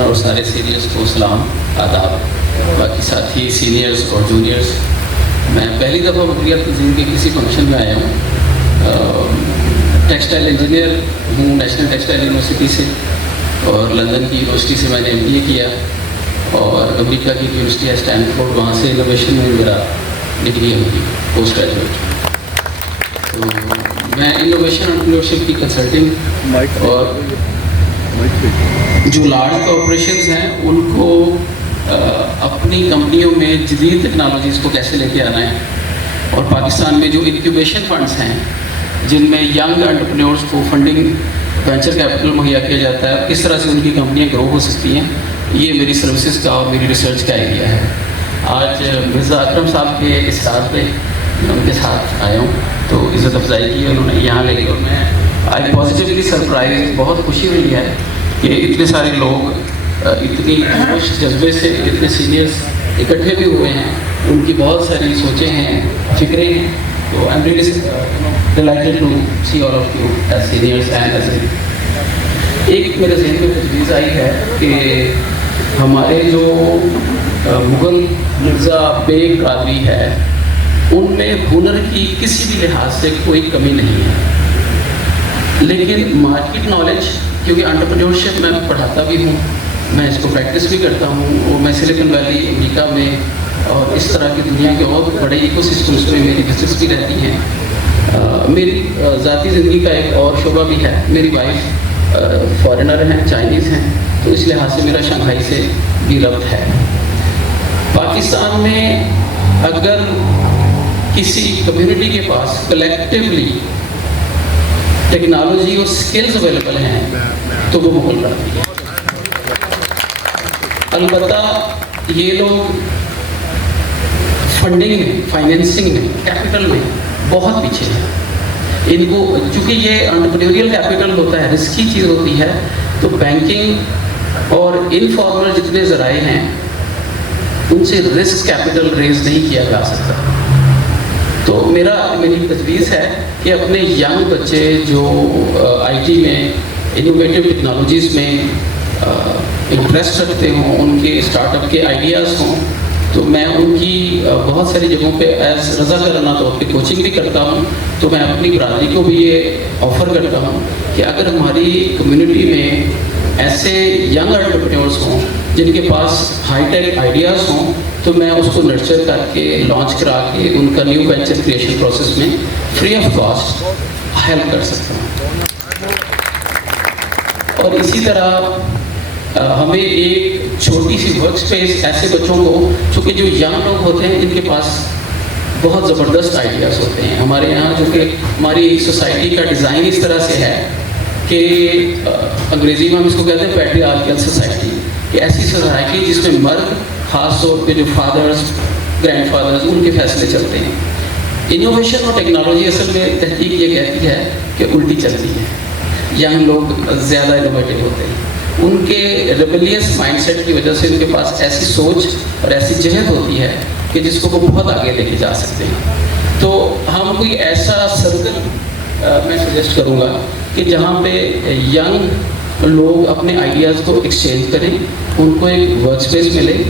پاکستان اور سارے سینئرز کو سلام آداب. باقی ساتھی سینئرز اور جونیئرز، میں پہلی دفعہ مقبولیت تنظیم کے کسی فنکشن میں آیا ہوں. ٹیکسٹائل انجینئر ہوں نیشنل ٹیکسٹائل یونیورسٹی سے، اور لندن کی یونیورسٹی سے میں نے MBA کیا، اور امریکہ کی یونیورسٹی ہے اسٹینفورڈ، وہاں سے انوویشن میں میرا ڈگری ہوگی پوسٹ گریجویٹ. تو میں انوویشن انٹرپرینیورشپ کی کنسلٹنگ اور جو لارج کارپوریشنز ہیں ان کو اپنی کمپنیوں میں جدید ٹیکنالوجیز کو کیسے لے کے آنا ہے، اور پاکستان میں جو انکیوبیشن فنڈز ہیں جن میں ینگ انٹرپرینیورز کو فنڈنگ وینچر کیپٹل مہیا کیا جاتا ہے، کس طرح سے ان کی کمپنیاں گرو ہو سکتی ہیں، یہ میری سروسز کا اور میری ریسرچ کا ایریا ہے. آج مرزا اکرم صاحب کے اسٹار پہ میں ان کے ساتھ آیا ہوں، تو عزت افزائی کی انہوں نے یہاں لے کے، اور میں آئی پازیٹیولی سرپرائز، بہت خوشی ہوئی ہے کہ اتنے سارے لوگ اتنی جوش جذبے سے اتنے سینئرس اکٹھے بھی ہوئے ہیں. ان کی بہت ساری سوچیں ہیں، فکریں ہیں. تو I'm really delighted to see all of you as seniors and as ایک میرے ذہن میں تجویز آئی ہے کہ ہمارے جو مغل مرزا بیگ قادری ہے ان میں ہنر کی کسی بھی لحاظ سے کوئی کمی نہیں ہے، لیکن مارکیٹ نالج، کیونکہ انٹرپرینیورشپ میں پڑھاتا بھی ہوں، میں اس کو پریکٹس بھی کرتا ہوں، اور میں سلیکن ویلی امریکہ میں اور اس طرح کی دنیا کے اور بڑے ایکو سسٹمس میں میری وزٹس بھی رہتی ہیں. میری ذاتی زندگی کا ایک اور شعبہ بھی ہے. میری وائف فارنر ہیں، چائنیز ہیں، تو اس لحاظ سے میرا شنگھائی سے بھی ربط ہے. پاکستان میں اگر کسی کمیونٹی کے پاس کلیکٹیولی ٹیکنالوجی اور سکلز اویلیبل ہیں تو وہ مغل رہتی ہے. البتہ یہ لوگ فنڈنگ میں، فائنینسنگ میں، کیپٹل میں بہت پیچھے ہیں. ان کو چونکہ یہ انٹرپرینیوریل کیپٹل ہوتا ہے، رسکی چیز ہوتی ہے، تو بینکنگ اور انفارمل جتنے ذرائع ہیں ان سے رسک کیپٹل ریز نہیں کیا جا سکتا. تو میری تجویز ہے کہ اپنے ینگ بچے جو IT میں، انوویٹیو ٹیکنالوجیز میں انٹرسٹ رکھتے ہوں، ان کے اسٹارٹ اپ کے آئیڈیاز ہوں، تو میں ان کی بہت ساری جگہوں پہ ایز رضاکارانہ طور پہ کوچنگ بھی کرتا ہوں. تو میں اپنی برادری کو بھی یہ آفر کرتا ہوں کہ اگر ہماری کمیونٹی میں ایسے ینگ انٹرپرینیورس ہوں جن کے پاس ہائی ٹیک آئیڈیاز ہوں، تو میں اس کو نرچر کر کے لانچ کرا کے ان کا نیو وینچر کریشن پروسیس میں فری آف کاسٹ ہیلپ کر سکتا ہوں. اور اسی طرح ہمیں ایک چھوٹی سی ورک سپیس ایسے بچوں کو، چونکہ جو ینگ لوگ ہوتے ہیں ان کے پاس بہت زبردست آئیڈیاز ہوتے ہیں. ہمارے یہاں جو کہ ہماری سوسائٹی کا ڈیزائن اس طرح سے ہے کہ انگریزی میں ہم اس کو کہتے ہیں پیٹریارکل سوسائٹی، کہ ایسی سوسائٹی جس میں مرد، خاص طور پہ جو فادرز، گرینڈ فادرز، ان کے فیصلے چلتے ہیں. انوویشن اور ٹیکنالوجی اصل میں تحقیق یہ کہتی ہے کہ الٹی چلتی ہے. ینگ لوگ زیادہ انوویٹیو ہوتے ہیں، ان کے ریبیلیس مائنڈ سیٹ کی وجہ سے ان کے پاس ایسی سوچ اور ایسی جہد ہوتی ہے کہ جس کو وہ بہت آگے لے کے جا سکتے ہیں. تو ہم کوئی ایسا سرکل میں سجیسٹ کروں گا کہ جہاں پہ ینگ لوگ اپنے آئیڈیاز کو ایکسچینج کریں، ان کو ایک ورک اسپیس ملے.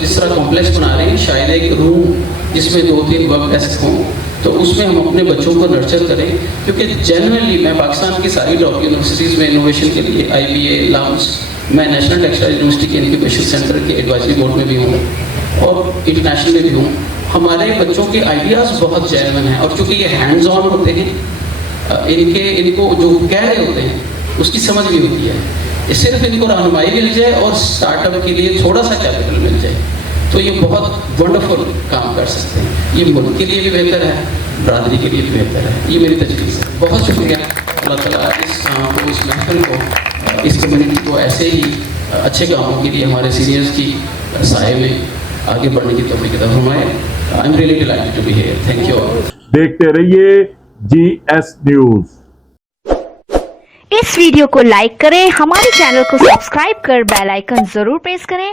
جس طرح کمپلیکس بنا رہے ہیں، شاید ایک روم جس میں 2-3 ورک ڈیسک ہوں، تو اس میں ہم اپنے بچوں کو نرچر کریں. کیونکہ جنرلی میں پاکستان کی ساری ٹاپ یونیورسٹیز میں انوویشن کے لیے IBA لامس، میں نیشنل ٹیکسٹائل یونیورسٹی کے انکیوبیشن سینٹر کے ایڈوائزری بورڈ میں بھی ہوں اور انٹرنیشنل میں بھی ہوں. ہمارے بچوں کے آئیڈیاز بہت جینوئن ہیں، اور چونکہ یہ ہینڈز آن ہوتے ہیں، ان کو جو کہہ رہے ہوتے ہیں اس کی سمجھ بھی ہوتی ہے. صرف ان کو رہنمائی مل جائے اور اسٹارٹ اپ کے لیے تھوڑا سا کیپٹل مل جائے تو یہ بہت ونڈرفل کام کر سکتے ہیں. یہ ملک کے لیے بھی بہتر ہے، برادری کے لیے بھی بہتر ہے. یہ میری تجویز ہے. بہت شکریہ. اللہ تعالیٰ اس کام کو، اس محفل کو، اس کمیونٹی کو ایسے ہی اچھے کاموں کے لیے ہمارے سینئرز کی سائے میں آگے بڑھنے کی توفیق عطا فرمائے. I'm really delighted to be here. Thank you all. دیکھتے رہیے GS نیوز. اس ویڈیو کو لائک کریں، ہمارے چینل کو سبسکرائب کر بیل آئیکن ضرور پریس کریں